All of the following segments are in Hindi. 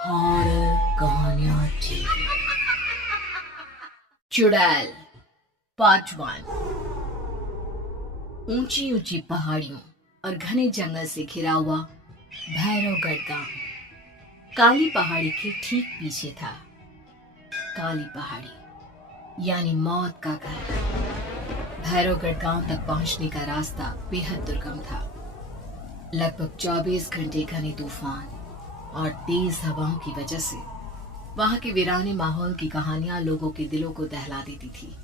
हॉरर कहानियां टीवी चुड़ैल पार्ट 1। ऊंची ऊंची पहाड़ियों और घने जंगल से घिरा हुआ भैरवगढ़ गांव काली पहाड़ी के ठीक पीछे था। काली पहाड़ी यानी मौत का घर। भैरवगढ़ गांव तक पहुंचने का रास्ता बेहद दुर्गम था। लगभग 24 घंटे घने तूफान और तेज हवाओं की वजह से वहां के वीराने माहौल की कहानियां लोगों के दिलों को दहला देती थी।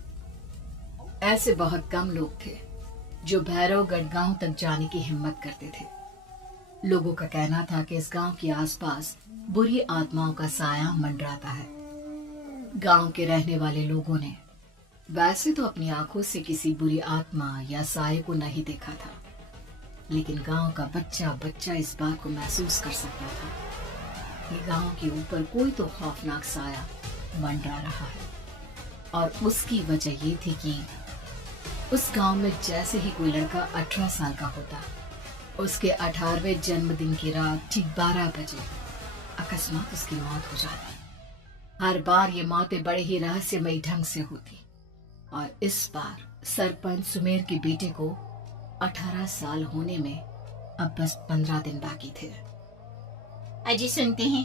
ऐसे बहुत कम लोग थे जो भैरवगढ़ गांव तक जाने की हिम्मत करते थे। लोगों का कहना था कि इस गांव के आसपास बुरी आत्माओं का साया मंडराता है। गांव के रहने वाले लोगों ने वैसे तो अपनी आंखों से किसी बुरी आत्मा या साये को नहीं देखा था, लेकिन गांव का बच्चा बच्चा इस बात को महसूस कर सकता था कि गांव के ऊपर कोई तो खौफनाक साया मंडरा रहा है। और उसकी वजह ये थी कि उस गांव में जैसे ही कोई लड़का 18 साल का होता, उसके 18वें जन्मदिन की रात ठीक 12 बजे अकस्मात उसकी मौत हो जाती। हर बार ये मौतें बड़े ही रहस्यमयी ढंग से होती और इस बार सरपंच सुमेर के बेटे को 18 साल होने में अब बस 15 दिन बाकी थे। अजी सुनते हैं,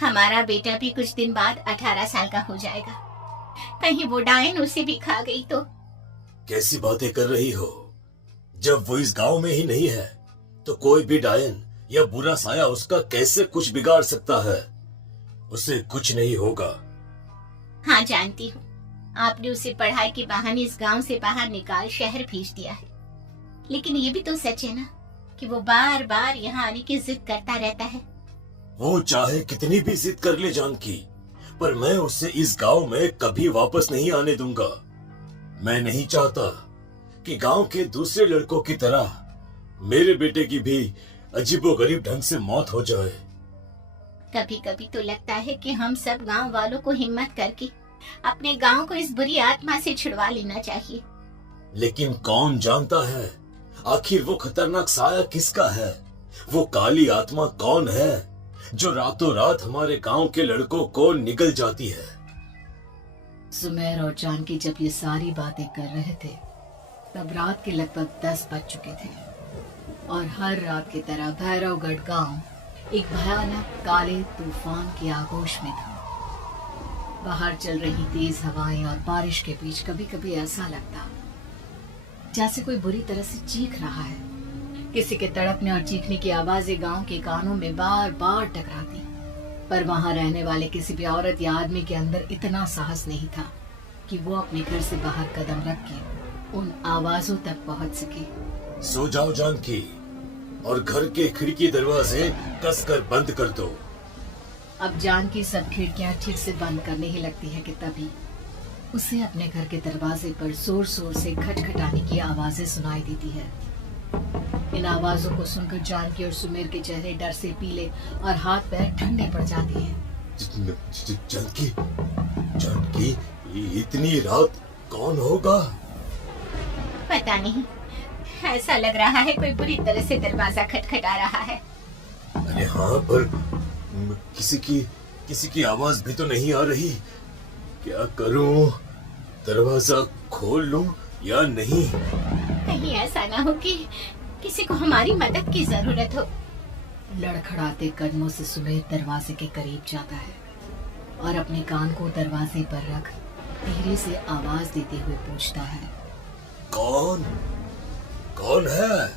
हमारा बेटा भी कुछ दिन बाद 18 साल का हो जाएगा। कहीं वो डायन उसे भी खा गई तो? कैसी बातें कर रही हो? जब वो इस गांव में ही नहीं है तो कोई भी डायन या बुरा साया उसका कैसे कुछ बिगाड़ सकता है? उसे कुछ नहीं होगा। हाँ जानती हूँ, आपने उसे पढ़ाई के बहाने इस गांव से बाहर निकाल शहर भेज दिया है, लेकिन ये भी तो सच है ना कि वो बार बार यहाँ आने की जिद करता रहता है। वो चाहे कितनी भी जिद कर ले जानकी, पर मैं उसे इस गांव में कभी वापस नहीं आने दूंगा। मैं नहीं चाहता कि गांव के दूसरे लड़कों की तरह मेरे बेटे की भी अजीबोगरीब ढंग से मौत हो जाए। कभी कभी तो लगता है कि हम सब गांव वालों को हिम्मत करके अपने गांव को इस बुरी आत्मा से छुड़वा लेना चाहिए। लेकिन कौन जानता है आखिर वो खतरनाक साया किसका है? वो काली आत्मा कौन है जो रातों रात हमारे गांव के लड़कों को निगल जाती है? सुमेर और जानकी जब ये सारी बातें कर रहे थे तब रात के लगभग 10 बज चुके थे और हर रात की तरह भैरवगढ़ गांव एक भयानक काले तूफान की आगोश में था। बाहर चल रही तेज हवाएं और बारिश के बीच कभी कभी ऐसा लगता जैसे कोई बुरी तरह से चीख रहा है। किसी के तड़पने और चीखने की आवाजें गांव के कानों में बार बार टकराती, पर वहां रहने वाले किसी भी औरत या आदमी के अंदर इतना साहस नहीं था कि वो अपने घर से बाहर कदम रख के उन आवाजों तक पहुंच सके। सो जाओ जानकी और घर के खिड़की दरवाजे कसकर बंद कर दो। अब जानकी सब खिड़कियां ठीक से बंद करने ही लगती है कि तभी उसे अपने घर के दरवाजे पर जोर जोर से खटखटाने की आवाजें सुनाई देती है। इन आवाजों को सुनकर जानकी और सुमेर के चेहरे डर से पीले और हाथ पैर ठंडे पड़ जाते हैं। जानकी, जानकी, इतनी रात कौन होगा? पता नहीं, ऐसा लग रहा है कोई बुरी तरह से दरवाजा खटखटा रहा है। अरे हाँ, पर किसी की आवाज भी तो नहीं आ रही। क्या करूं? दरवाजा खोल लूं या नहीं? कहीं ऐसा ना हो कि किसी को हमारी मदद की जरूरत हो। लड़खड़ाते कदमों से सुमेर दरवाजे के करीब जाता है और अपने कान को दरवाजे पर रख धीरे से आवाज देते हुए पूछता है, कौन कौन है?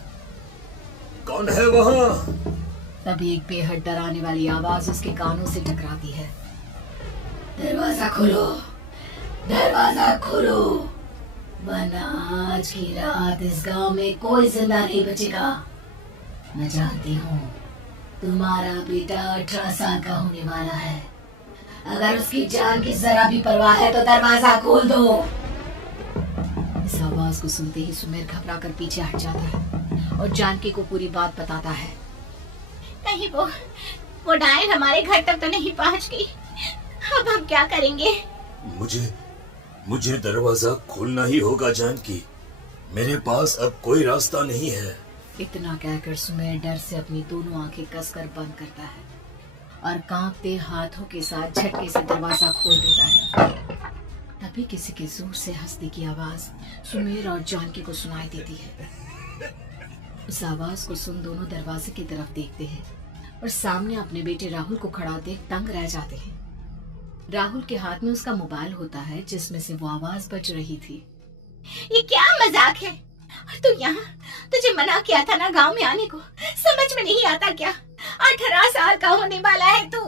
कौन है वहाँ? तभी एक बेहद डराने वाली आवाज उसके कानों से टकराती है। दरवाजा खोलो, दरवाजा खोलो, वरना आज की रात इस गांव में कोई जिंदा नहीं बचेगा। मैं जानती हूँ तुम्हारा बेटा 18 साल का होने वाला है। अगर उसकी जान की जरा भी परवाह है तो दरवाजा खोल दो। इस आवाज को सुनते ही सुमेर घबरा कर पीछे हट जाता है और जानकी को पूरी बात बताता है। कहीं वो डायन हमारे घर तक तो नहीं पहुंच गई? अब हम क्या करेंगे? मुझे दरवाजा खोलना ही होगा जानकी। मेरे पास अब कोई रास्ता नहीं है। इतना कहकर सुमेर डर से अपनी दोनों आंखें कसकर बंद करता है और कांपते हाथों के साथ झटके से दरवाजा खोल देता है। तभी किसी के जोर से हंसने की आवाज सुमेर और जानकी को सुनाई देती है। उस आवाज को सुन दोनों दरवाजे की तरफ देखते हैं और सामने अपने बेटे राहुल को खड़ा देख तंग रह जाते हैं। राहुल के हाथ में उसका मोबाइल होता है जिसमें से वो आवाज बज रही थी। ये क्या मजाक है? और तू यहाँ, तुझे मना किया था ना गांव में आने को, समझ में नहीं आता क्या? 18 साल का होने वाला है तू।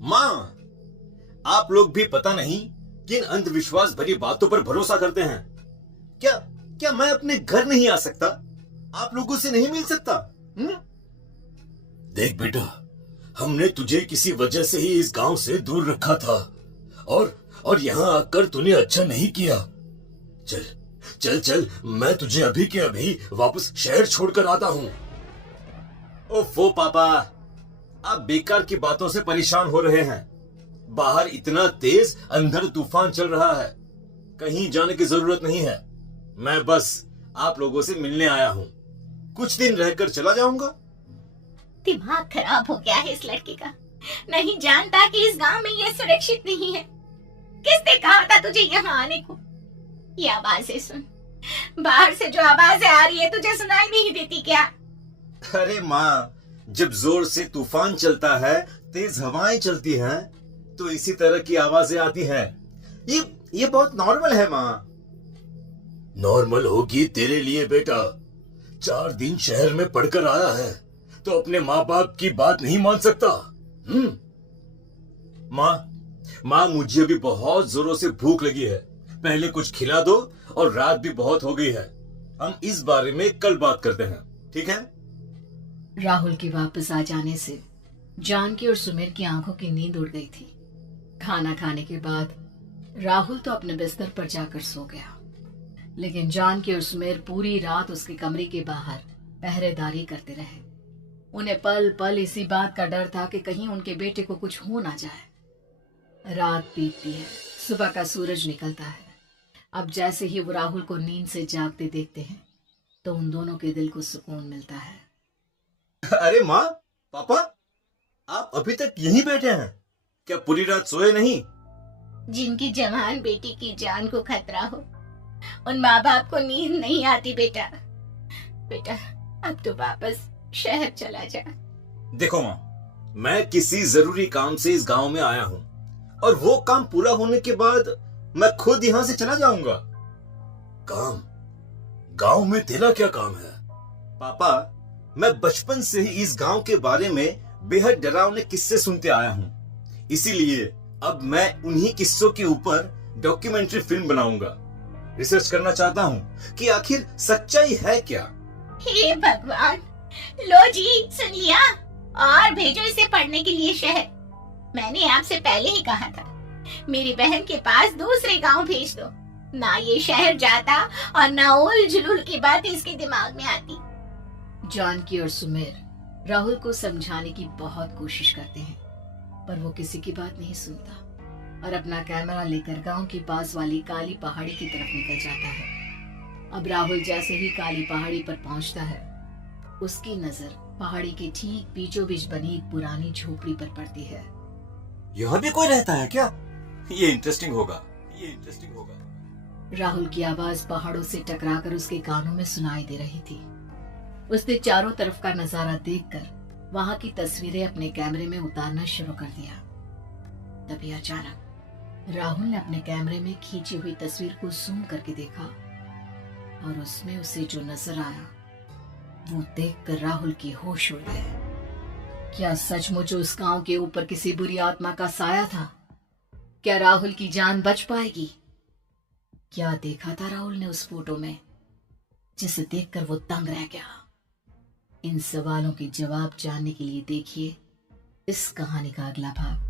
माँ, आप लोग भी पता नहीं किन अंधविश्वास भरी बातों पर भरोसा करते हैं। क्या मैं अपने घर नहीं आ सकता? आप लोगों से नहीं मिल सकता? देख बेटा, हमने तुझे किसी वजह से ही इस गांव से दूर रखा था और यहाँ आकर तूने अच्छा नहीं किया। चल चल चल, मैं तुझे अभी के अभी वापस शहर छोड़कर आता हूँ। ओफो पापा, आप बेकार की बातों से परेशान हो रहे हैं। बाहर इतना तेज अंधड़ तूफान चल रहा है, कहीं जाने की जरूरत नहीं है। मैं बस आप लोगों से मिलने आया हूँ, कुछ दिन रहकर चला जाऊंगा। दिमाग खराब हो गया है इस लड़के का, नहीं जानता कि इस गांव में ये सुरक्षित नहीं है। किसने कहा था तुझे यहाँ आने को? ये आवाजें सुन, बाहर से जो आवाजें आ रही है तुझे सुनाई नहीं देती क्या? अरे माँ, जब जोर से तूफान चलता है, तेज हवाएं चलती हैं, तो इसी तरह की आवाजें आती हैं। ये बहुत नॉर्मल है माँ। नॉर्मल होगी तेरे लिए बेटा। 4 दिन शहर में पढ़कर आया है तो अपने माँ बाप की बात नहीं मान सकता। माँ, मुझे भी बहुत जोरों से भूख लगी है, पहले कुछ खिला दो, और रात भी बहुत हो गई है। हम इस बारे में कल बात करते हैं, ठीक है? राहुल के वापस आ जाने से जानकी और सुमेर की आंखों की नींद उड़ गई थी। खाना खाने के बाद राहुल तो अपने बिस्तर पर जाकर सो गया, लेकिन जानकी और सुमेर पूरी रात उसके कमरे के बाहर पहरेदारी करते रहे। उन्हें पल पल इसी बात का डर था कि कहीं उनके बेटे को कुछ हो ना जाए। रात बीतती है, सुबह का सूरज निकलता है। अब जैसे ही वो राहुल को नींद से जागते देखते हैं तो उन दोनों के दिल को सुकून मिलता है। अरे माँ, पापा, आप अभी तक यहीं बैठे हैं? क्या पूरी रात सोए नहीं? जिनकी जवान बेटी की जान को खतरा हो, उन माँ बाप को नींद नहीं आती बेटा। अब तो वापस शहर चला जा। देखो माँ, मैं किसी जरूरी काम से इस गांव में आया हूँ, और वो काम पूरा होने के बाद मैं खुद यहाँ से चला जाऊंगा। काम? गांव में तेरा क्या काम है? पापा, मैं बचपन से ही इस गांव के बारे में बेहद डरावने किस्से सुनते आया हूँ, इसीलिए अब मैं उन्हीं किस्सों के ऊपर डॉक्यूमेंट्री फिल्म बनाऊंगा। रिसर्च करना चाहता हूँ कि आखिर सच्चाई है क्या। हे भगवान, लो जी, सुन लिया, और भेजो इसे पढ़ने के लिए शहर। मैंने आपसे पहले ही कहा था, मेरी बहन के पास दूसरे गांव भेज दो। ना ये शहर जाता और ना उल जुलूल की बात इसके दिमाग में आती। जानकी और सुमेर राहुल को समझाने की बहुत कोशिश करते हैं, पर वो किसी की बात नहीं सुनता और अपना कैमरा लेकर गांव के पास वाली काली पहाड़ी की तरफ निकल जाता है। अब राहुल जैसे ही काली पहाड़ी पर पहुंचता है, उसकी नजर पहाड़ी के ठीक बीचों बीच बनी एक पुरानी झोपड़ी पर पड़ती है। यहाँ भी कोई रहता है क्या? ये इंटरेस्टिंग होगा। राहुल की आवाज पहाड़ों से टकराकर उसके कानों में सुनाई दे रही थी। उसने चारों तरफ का नजारा देखकर वहां की तस्वीरें अपने कैमरे में उतारना शुरू कर दिया। तभी अचानक राहुल ने अपने कैमरे में खींची हुई तस्वीर को जूम करके देखा और उसमें उसे जो नजर आया वो देखकर राहुल की होश उड़ गए। क्या सचमुच उस गांव के ऊपर किसी बुरी आत्मा का साया था? क्या राहुल की जान बच पाएगी? क्या देखा था राहुल ने उस फोटो में जिसे देखकर वो दंग रह गया? इन सवालों के जवाब जानने के लिए देखिए इस कहानी का अगला भाग।